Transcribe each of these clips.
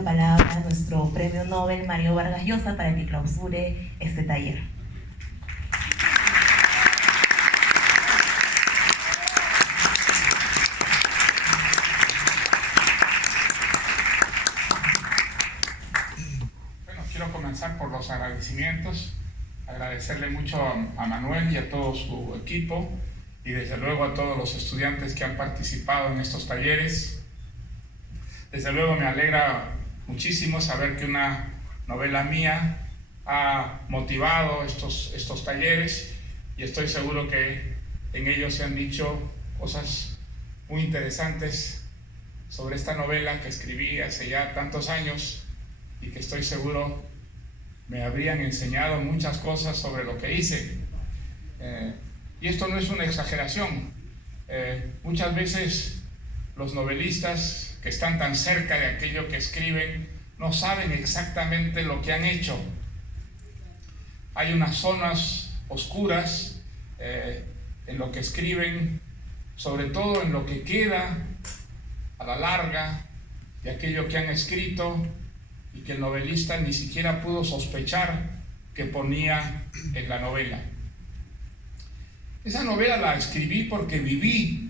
la palabra a nuestro premio Nobel Mario Vargas Llosa para que clausure este taller. Bueno, quiero comenzar por los agradecimientos. Agradecerle mucho a Manuel y a todo su equipo y desde luego a todos los estudiantes que han participado en estos talleres. Desde luego me alegra muchísimo saber que una novela mía ha motivado estos talleres y estoy seguro que en ellos se han dicho cosas muy interesantes sobre esta novela que escribí hace ya tantos años y que estoy seguro me habrían enseñado muchas cosas sobre lo que hice. Y esto no es una exageración. Muchas veces los novelistas que están tan cerca de aquello que escriben no saben exactamente lo que han hecho. Hay unas zonas oscuras en lo que escriben, sobre todo en lo que queda a la larga de aquello que han escrito y que el novelista ni siquiera pudo sospechar que ponía en la novela. Esa novela la escribí porque viví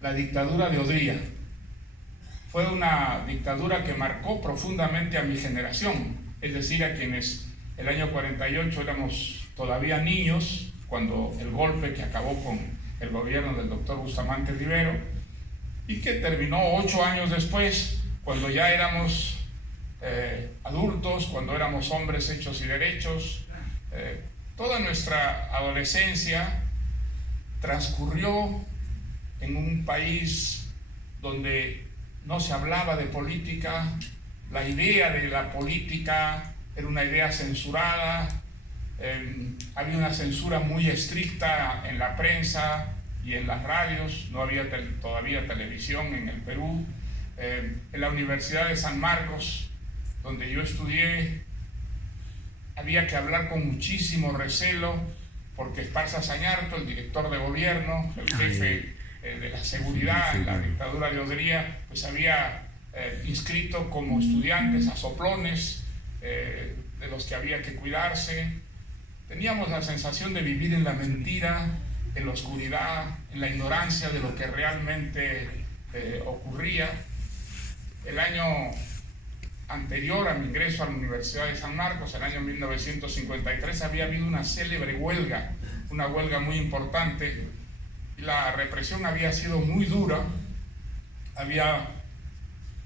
la dictadura de Odría. Fue una dictadura que marcó profundamente a mi generación, es decir, a quienes el año 48 éramos todavía niños, cuando el golpe que acabó con el gobierno del doctor Bustamante Rivero, y que terminó 8 años después, cuando ya éramos adultos, cuando éramos hombres hechos y derechos. Toda nuestra adolescencia transcurrió en un país donde no se hablaba de política, la idea de la política era una idea censurada, había una censura muy estricta en la prensa y en las radios, no había todavía televisión en el Perú. En la Universidad de San Marcos, donde yo estudié, había que hablar con muchísimo recelo porque Esparza Sañarto, el director de gobierno, el jefe de la seguridad en la dictadura de Odría, pues había inscrito como estudiantes a soplones de los que había que cuidarse. Teníamos la sensación de vivir en la mentira, en la oscuridad, en la ignorancia de lo que realmente ocurría. El año anterior a mi ingreso a la Universidad de San Marcos, el año 1953, había habido una célebre huelga, una huelga muy importante, y la represión había sido muy dura. Había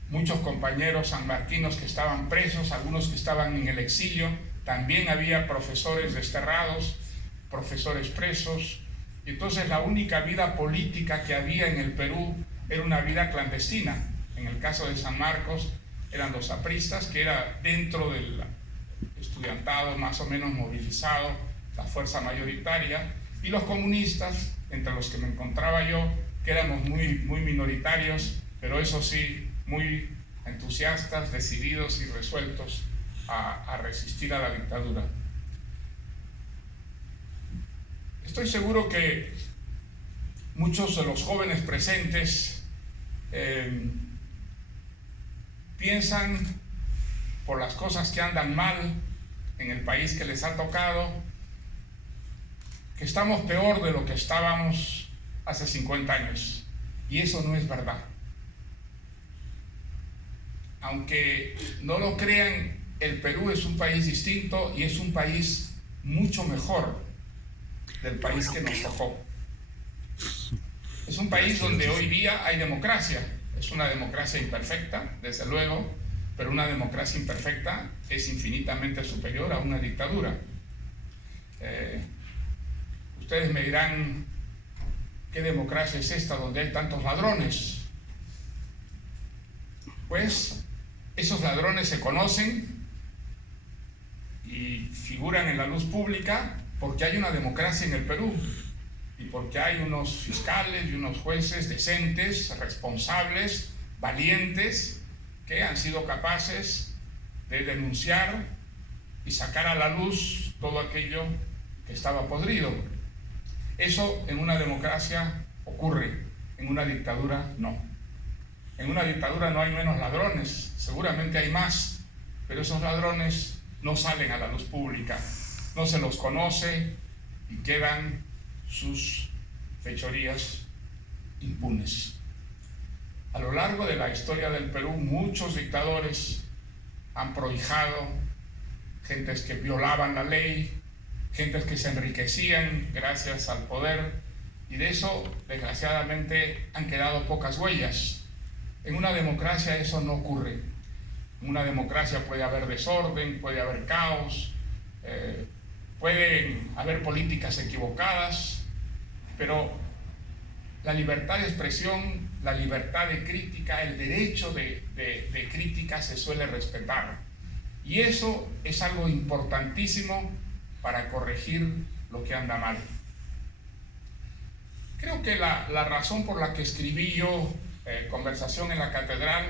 muchos compañeros sanmarquinos que estaban presos, algunos que estaban en el exilio, también había profesores desterrados, profesores presos, y entonces la única vida política que había en el Perú era una vida clandestina. En el caso de San Marcos eran los apristas, que era dentro del estudiantado más o menos movilizado, la fuerza mayoritaria, y los comunistas, entre los que me encontraba yo, que éramos muy minoritarios, pero eso sí, muy entusiastas, decididos y resueltos a resistir a la dictadura. Estoy seguro que muchos de los jóvenes presentes piensan, por las cosas que andan mal en el país que les ha tocado, que estamos peor de lo que estábamos hace 50 años. Y eso no es verdad. Aunque no lo crean, el Perú es un país distinto y es un país mucho mejor del país que nos tocó. Es un país donde hoy día hay democracia. Es una democracia imperfecta, desde luego, pero una democracia imperfecta es infinitamente superior a una dictadura. Ustedes me dirán, ¿qué democracia es esta donde hay tantos ladrones? Pues esos ladrones se conocen y figuran en la luz pública porque hay una democracia en el Perú y porque hay unos fiscales y unos jueces decentes, responsables, valientes, que han sido capaces de denunciar y sacar a la luz todo aquello que estaba podrido. Eso en una democracia ocurre, en una dictadura no. En una dictadura no hay menos ladrones, seguramente hay más, pero esos ladrones no salen a la luz pública, no se los conoce y quedan sus fechorías impunes. A lo largo de la historia del Perú, muchos dictadores han prohijado, gentes que violaban la ley, gentes que se enriquecían gracias al poder, y de eso, desgraciadamente, han quedado pocas huellas. En una democracia eso no ocurre. En una democracia puede haber desorden, puede haber caos, pueden haber políticas equivocadas, pero la libertad de expresión, la libertad de crítica, el derecho de crítica se suele respetar. Y eso es algo importantísimo para corregir lo que anda mal. Creo que la razón por la que escribí yo Conversación en la Catedral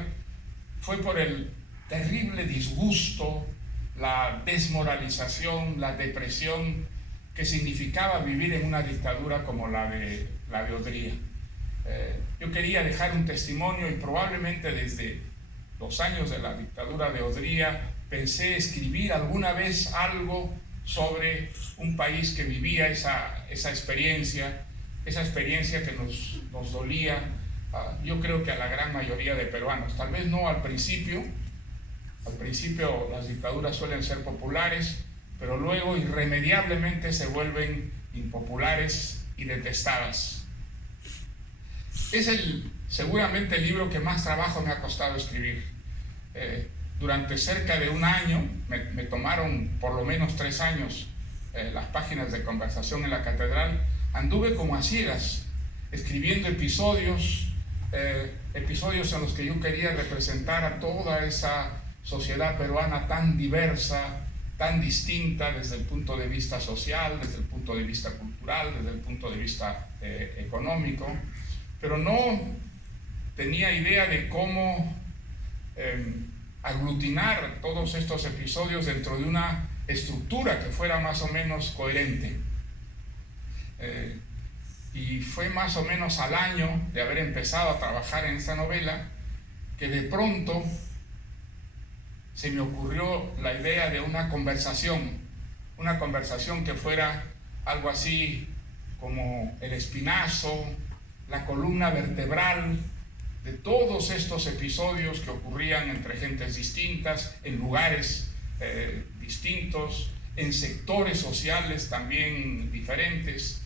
fue por el terrible disgusto, la desmoralización, la depresión que significaba vivir en una dictadura como la de Odría. Yo quería dejar un testimonio y probablemente desde los años de la dictadura de Odría pensé escribir alguna vez algo sobre un país que vivía esa experiencia que nos dolía, yo creo que a la gran mayoría de peruanos. Tal vez no al principio las dictaduras suelen ser populares, pero luego irremediablemente se vuelven impopulares y detestadas. Es seguramente el libro que más trabajo me ha costado escribir. Durante cerca de un año, me tomaron por lo menos 3 años las páginas de Conversación en la Catedral. Anduve como a ciegas, escribiendo episodios en los que yo quería representar a toda esa sociedad peruana tan diversa, tan distinta desde el punto de vista social, desde el punto de vista cultural, desde el punto de vista económico, pero no tenía idea de cómo aglutinar todos estos episodios dentro de una estructura que fuera más o menos coherente. Y fue más o menos al año de haber empezado a trabajar en esta novela que de pronto se me ocurrió la idea de una conversación que fuera algo así como el espinazo, la columna vertebral de todos estos episodios que ocurrían entre gentes distintas, en lugares distintos, en sectores sociales también diferentes.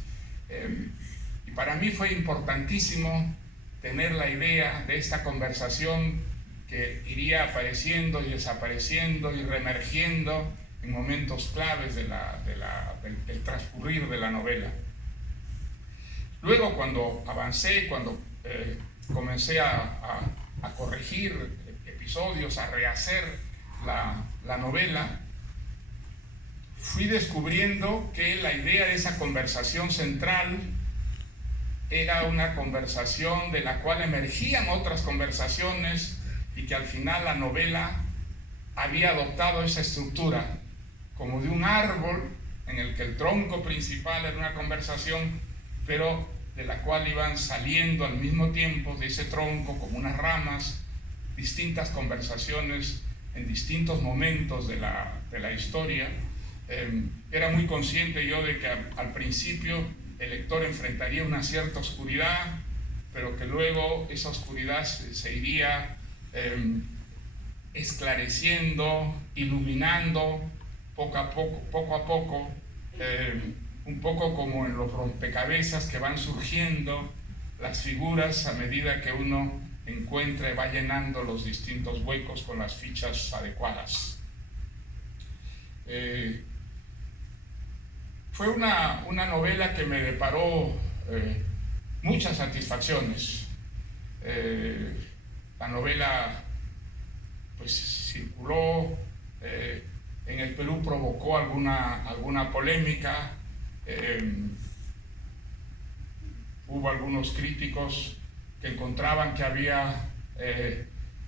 Y para mí fue importantísimo tener la idea de esta conversación que iría apareciendo y desapareciendo y reemergiendo en momentos claves del transcurrir de la novela. Luego, cuando avancé, cuando comencé a corregir episodios, a rehacer la novela, fui descubriendo que la idea de esa conversación central era una conversación de la cual emergían otras conversaciones y que al final la novela había adoptado esa estructura como de un árbol en el que el tronco principal era una conversación, pero de la cual iban saliendo al mismo tiempo de ese tronco como unas ramas, distintas conversaciones en distintos momentos de la historia. Era muy consciente yo de que al principio el lector enfrentaría una cierta oscuridad, pero que luego esa oscuridad se iría esclareciendo, iluminando poco a poco, un poco como en los rompecabezas que van surgiendo las figuras a medida que uno encuentra y va llenando los distintos huecos con las fichas adecuadas. Fue una novela que me deparó muchas satisfacciones. La novela pues circuló, en el Perú provocó alguna polémica, hubo algunos críticos que encontraban que había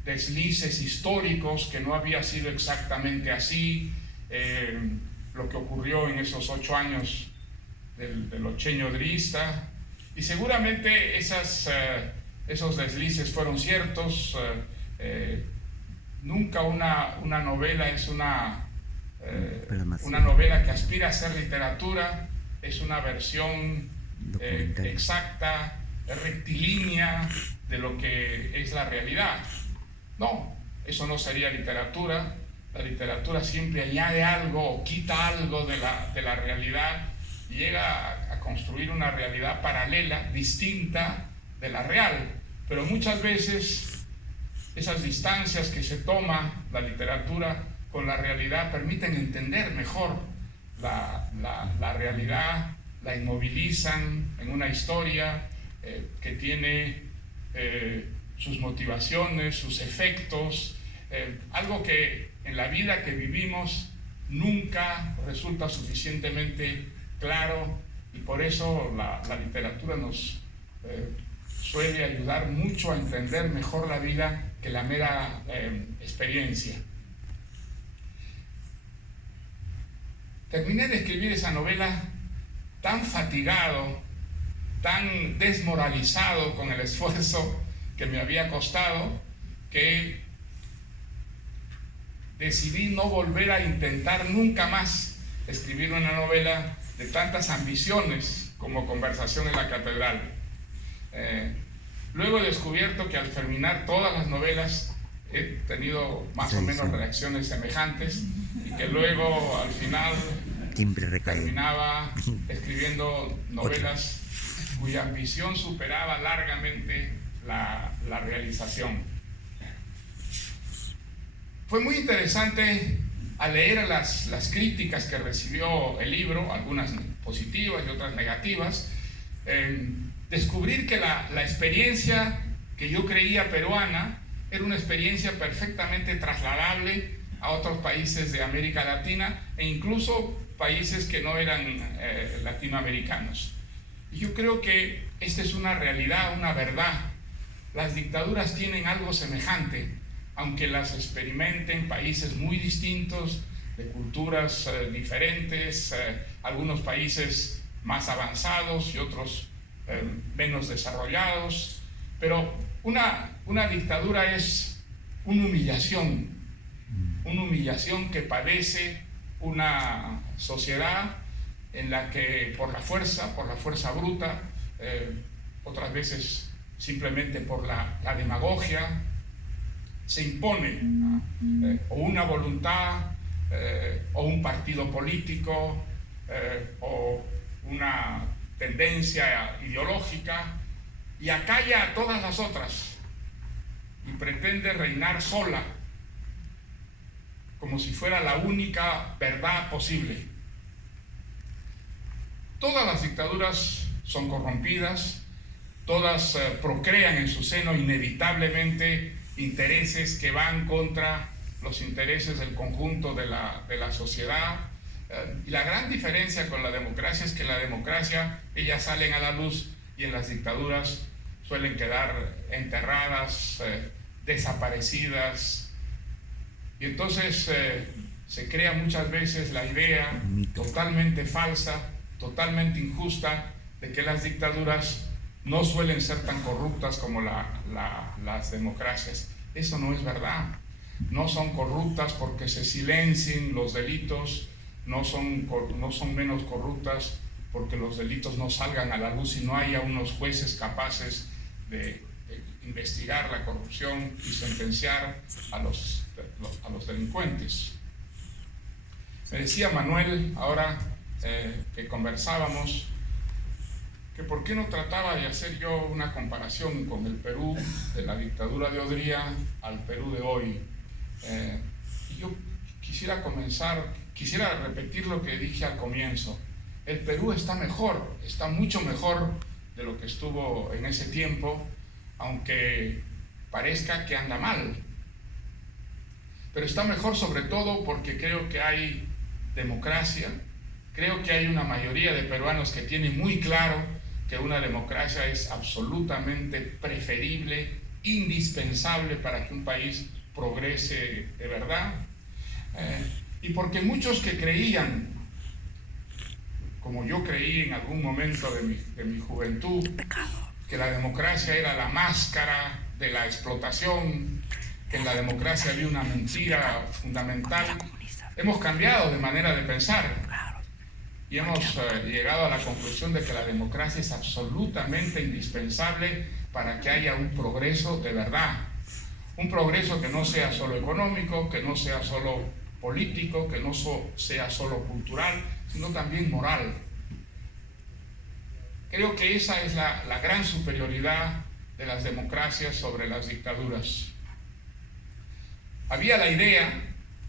deslices históricos, que no había sido exactamente así, lo que ocurrió en esos 8 años del Ocheño odrista, y seguramente esas esos deslices fueron ciertos. Nunca una novela es una novela que aspira a ser literatura, es una versión exacta, rectilínea de lo que es la realidad. No, eso no sería literatura. La literatura siempre añade algo o quita algo de la realidad y llega a construir una realidad paralela, distinta de la real. Pero muchas veces esas distancias que se toma la literatura con la realidad permiten entender mejor la realidad, la inmovilizan en una historia que tiene sus motivaciones, sus efectos, algo que en la vida que vivimos nunca resulta suficientemente claro, y por eso la literatura nos suele ayudar mucho a entender mejor la vida que la mera experiencia. Terminé de escribir esa novela tan fatigado, tan desmoralizado con el esfuerzo que me había costado, que decidí no volver a intentar nunca más escribir una novela de tantas ambiciones como Conversación en la Catedral. Luego he descubierto que al terminar todas las novelas he tenido más o menos reacciones semejantes, y que luego al final terminaba escribiendo novelas cuya ambición superaba largamente la realización. Fue muy interesante al leer las críticas que recibió el libro, algunas positivas y otras negativas, descubrir que la experiencia que yo creía peruana era una experiencia perfectamente trasladable a otros países de América Latina e incluso países que no eran latinoamericanos. Y yo creo que esta es una realidad, una verdad. Las dictaduras tienen algo semejante, aunque las experimenten en países muy distintos, de culturas diferentes, algunos países más avanzados y otros menos desarrollados. Pero una dictadura es una humillación que padece una sociedad en la que por la fuerza bruta, otras veces simplemente por la demagogia, se impone o una voluntad o un partido político o una tendencia ideológica, y acalla a todas las otras y pretende reinar sola como si fuera la única verdad posible. Todas las dictaduras son corrompidas, todas procrean en su seno inevitablemente intereses que van contra los intereses del conjunto de la sociedad. Y la gran diferencia con la democracia es que la democracia, ellas salen a la luz, y en las dictaduras suelen quedar enterradas, desaparecidas. Y entonces se crea muchas veces la idea totalmente falsa, totalmente injusta, de que las dictaduras no suelen ser tan corruptas como las democracias. Eso no es verdad. No son corruptas porque se silencien los delitos, no son menos corruptas porque los delitos no salgan a la luz y no haya unos jueces capaces de investigar la corrupción y sentenciar a los delincuentes. Me decía Manuel, ahora que conversábamos, que por qué no trataba de hacer yo una comparación con el Perú de la dictadura de Odría al Perú de hoy. Y yo quisiera repetir lo que dije al comienzo. El Perú está mejor, está mucho mejor de lo que estuvo en ese tiempo, aunque parezca que anda mal. Pero está mejor sobre todo porque creo que hay democracia, creo que hay una mayoría de peruanos que tienen muy claro que una democracia es absolutamente preferible, indispensable para que un país progrese de verdad. Y porque muchos que creían, como yo creí en algún momento de mi juventud, que la democracia era la máscara de la explotación, que en la democracia había una mentira fundamental. Hemos cambiado de manera de pensar y hemos llegado a la conclusión de que la democracia es absolutamente indispensable para que haya un progreso de verdad. Un progreso que no sea solo económico, que no sea solo político, que no sea solo cultural, sino también moral. Creo que esa es la gran superioridad de las democracias sobre las dictaduras. Había la idea,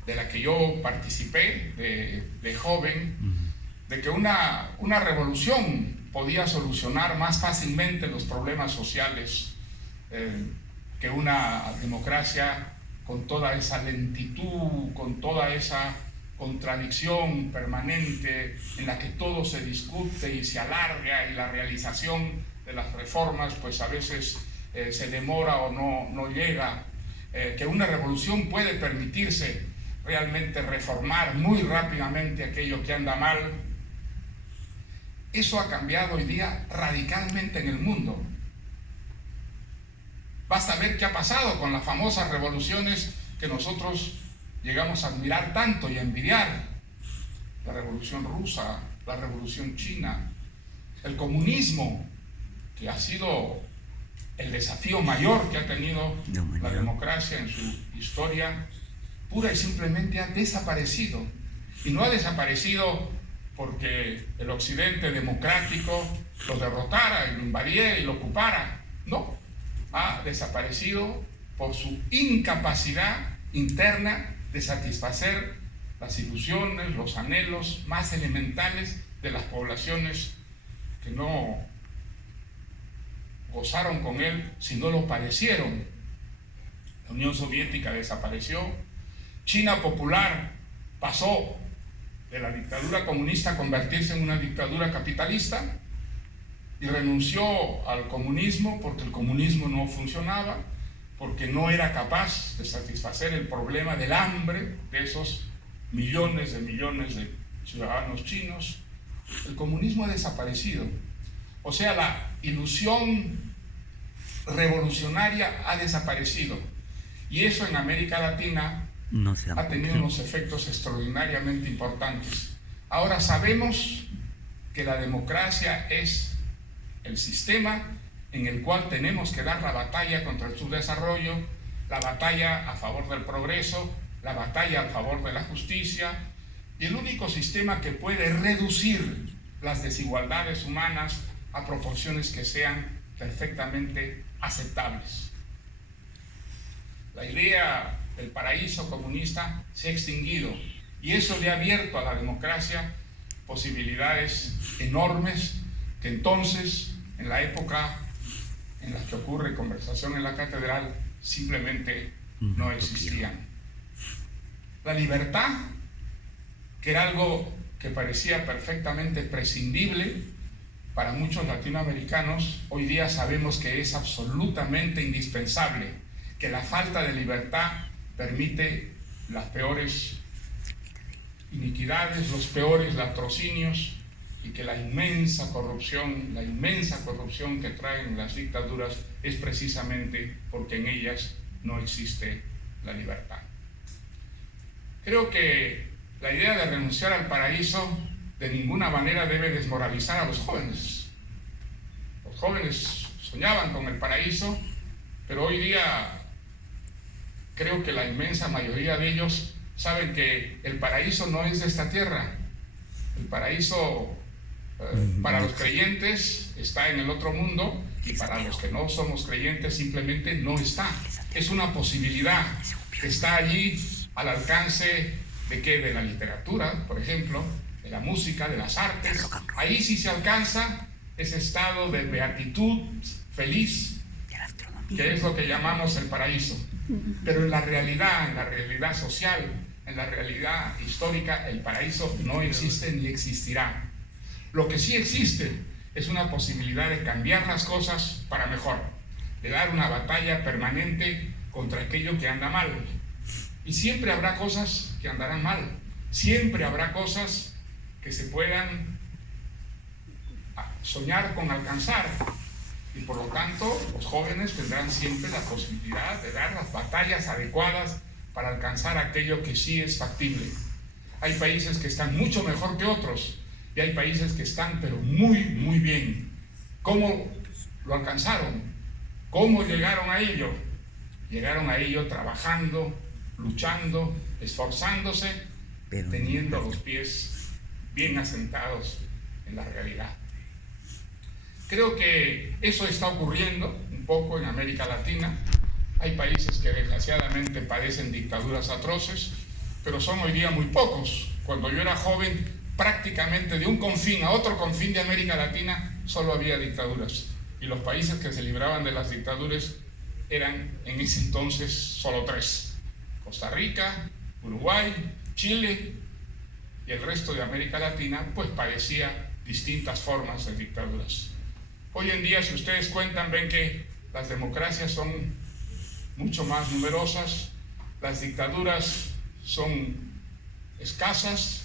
de la que yo participé de joven, de que una revolución podía solucionar más fácilmente los problemas sociales que una democracia con toda esa lentitud, con toda esa contradicción permanente en la que todo se discute y se alarga y la realización de las reformas pues a veces se demora o no llega, que una revolución puede permitirse realmente reformar muy rápidamente aquello que anda mal. Eso ha cambiado hoy día radicalmente en el mundo. Basta ver qué ha pasado con las famosas revoluciones que nosotros llegamos a admirar tanto y a envidiar. La revolución rusa, la revolución china, el comunismo, que ha sido el desafío mayor que ha tenido la democracia en su historia, pura y simplemente ha desaparecido. Y no ha desaparecido porque el occidente democrático lo derrotara y lo invadiera y lo ocupara. No, ha desaparecido por su incapacidad interna de satisfacer las ilusiones, los anhelos más elementales de las poblaciones que no gozaron con él, sino lo padecieron. La Unión Soviética desapareció, China popular pasó de la dictadura comunista a convertirse en una dictadura capitalista y renunció al comunismo porque el comunismo no funcionaba, porque no era capaz de satisfacer el problema del hambre de esos millones de ciudadanos chinos. El comunismo ha desaparecido. O sea, la ilusión revolucionaria ha desaparecido. Y eso en América Latina ha tenido unos efectos extraordinariamente importantes. Ahora sabemos que la democracia es el sistema en el cual tenemos que dar la batalla contra el subdesarrollo, la batalla a favor del progreso, la batalla a favor de la justicia, y el único sistema que puede reducir las desigualdades humanas a proporciones que sean perfectamente aceptables. La idea del paraíso comunista se ha extinguido y eso le ha abierto a la democracia posibilidades enormes que entonces, en la época en la que ocurre conversación en la catedral, simplemente no existían. La libertad, que era algo que parecía perfectamente prescindible para muchos latinoamericanos, hoy día sabemos que es absolutamente indispensable, que la falta de libertad permite las peores iniquidades, los peores latrocinios, y que la inmensa corrupción que traen las dictaduras es precisamente porque en ellas no existe la libertad. Creo que la idea de renunciar al paraíso de ninguna manera debe desmoralizar a los jóvenes. Los jóvenes soñaban con el paraíso, pero hoy día creo que la inmensa mayoría de ellos saben que el paraíso no es de esta tierra. El paraíso para los creyentes está en el otro mundo y para los que no somos creyentes simplemente no está. Es una posibilidad que está allí al alcance de ¿qué? De la literatura, por ejemplo, de la música, de las artes. Ahí sí se alcanza ese estado de beatitud feliz, que es lo que llamamos el paraíso. Pero en la realidad social, en la realidad histórica, el paraíso no existe ni existirá. Lo que sí existe es una posibilidad de cambiar las cosas para mejor, de dar una batalla permanente contra aquello que anda mal. Y siempre habrá cosas que andarán mal, siempre habrá cosas que se puedan soñar con alcanzar, Y por lo tanto, los jóvenes tendrán siempre la posibilidad de dar las batallas adecuadas para alcanzar aquello que sí es factible. Hay países que están mucho mejor que otros y hay países que están pero muy bien. ¿Cómo lo alcanzaron? ¿Cómo llegaron a ello? Llegaron a ello trabajando, luchando, esforzándose, teniendo los pies bien asentados en la realidad. Creo que eso está ocurriendo un poco en América Latina. Hay países que desgraciadamente padecen dictaduras atroces, pero son hoy día muy pocos. Cuando yo era joven, prácticamente de un confín a otro confín de América Latina solo había dictaduras. Y los países que se libraban de las dictaduras eran en ese entonces solo 3. Costa Rica, Uruguay, Chile y el resto de América Latina pues padecía distintas formas de dictaduras. Hoy en día, si ustedes cuentan, ven que las democracias son mucho más numerosas, las dictaduras son escasas,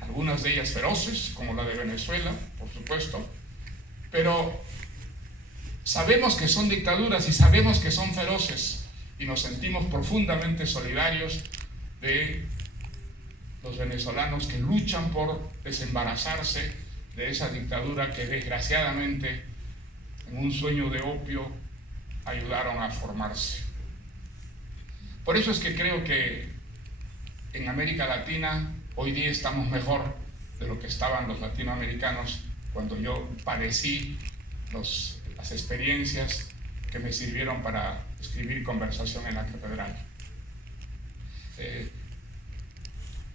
algunas de ellas feroces, como la de Venezuela, por supuesto, pero sabemos que son dictaduras y sabemos que son feroces y nos sentimos profundamente solidarios de los venezolanos que luchan por desembarazarse de esa dictadura que desgraciadamente en un sueño de opio ayudaron a formarse. Por eso es que creo que en América Latina hoy día estamos mejor de lo que estaban los latinoamericanos cuando yo padecí las experiencias que me sirvieron para escribir Conversación en la Catedral.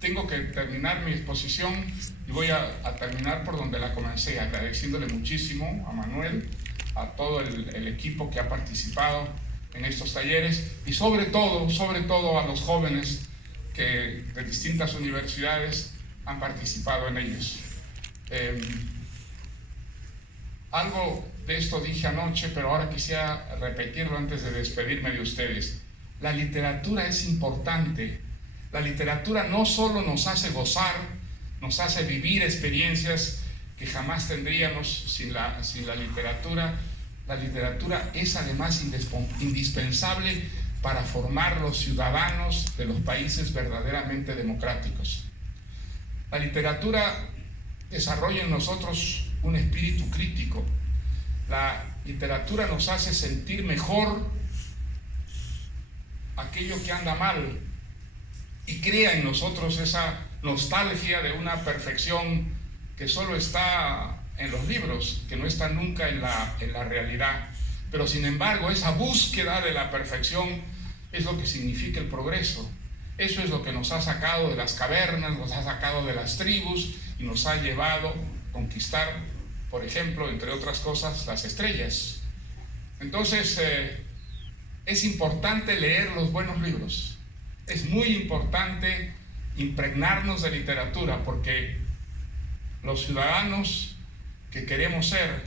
Tengo que terminar mi exposición y voy a terminar por donde la comencé, agradeciéndole muchísimo a Manuel, a todo el equipo que ha participado en estos talleres y sobre todo a los jóvenes que de distintas universidades han participado en ellos. Algo de esto dije anoche, pero ahora quisiera repetirlo antes de despedirme de ustedes. La literatura es importante. La literatura no solo nos hace gozar, nos hace vivir experiencias que jamás tendríamos sin la literatura. La literatura es además indispensable para formar los ciudadanos de los países verdaderamente democráticos. La literatura desarrolla en nosotros un espíritu crítico. La literatura nos hace sentir mejor aquello que anda mal y crea en nosotros esa nostalgia de una perfección que solo está en los libros, que no está nunca en la realidad. Pero sin embargo, esa búsqueda de la perfección es lo que significa el progreso. Eso es lo que nos ha sacado de las cavernas, nos ha sacado de las tribus y nos ha llevado a conquistar, por ejemplo, entre otras cosas, las estrellas. Entonces, es importante leer los buenos libros. Es muy importante impregnarnos de literatura porque los ciudadanos que queremos ser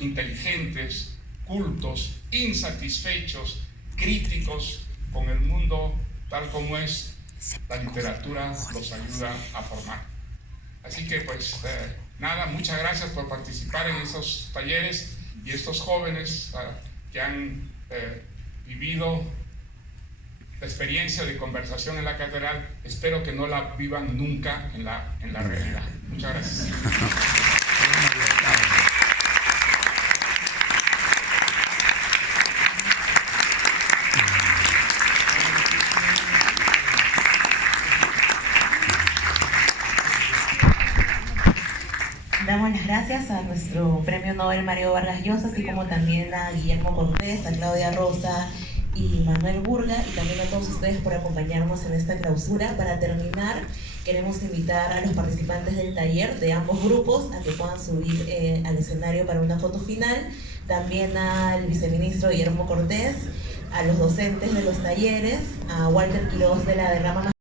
inteligentes, cultos, insatisfechos, críticos con el mundo tal como es, la literatura los ayuda a formar. Así que pues nada, muchas gracias por participar en estos talleres y estos jóvenes que han vivido la experiencia de Conversación en la Catedral, espero que no la vivan nunca en la realidad. Muchas gracias. Damos las gracias a nuestro Premio Nobel Mario Vargas Llosa, así como también a Guillermo Cortés, a Claudia Rosa y Manuel Burga, y también a todos ustedes por acompañarnos en esta clausura. Para terminar, queremos invitar a los participantes del taller de ambos grupos a que puedan subir al escenario para una foto final, también al viceministro Guillermo Cortés, a los docentes de los talleres, a Walter Quiroz de la Derrama